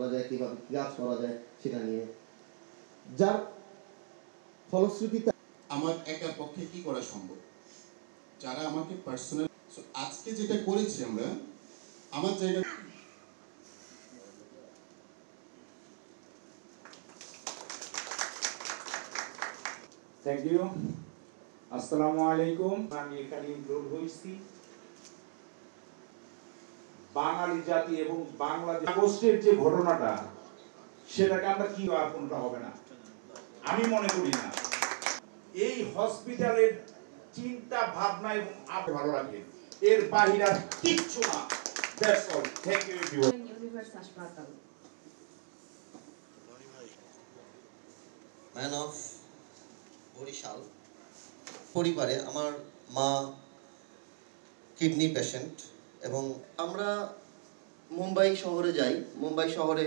করা যায়, কীভাবে কাজ করা যায় সেটা নিয়ে, যার ফলশ্রুতিতে আমার একার পক্ষে কি করা সম্ভব, যারা আমাকে পার্সোনাল আজকে যেটা করেছি আমরা আমার জায়গা। Thank you. আসসালামু আলাইকুম। আমি এখানে ইনক্লুড হয়েছি বাঙালি জাতি এবং বাংলাদেশ আগস্টের যে ঘটনাটা সেটাকে আমরা কি আর কোনটা হবে না, আমি মনে করি না। এই হসপিটালের চিন্তা ভাবনা এবং আপনি ভালো লাগে, এর বাহিরে কিচ্ছু না। That's all. Thank you everyone. Universe হাসপাতাল ম্যান অফ বরিশাল পরিবারে আমার মা কিডনি পেশেন্ট এবং আমরা মুম্বাই শহরে যাই। মুম্বাই শহরে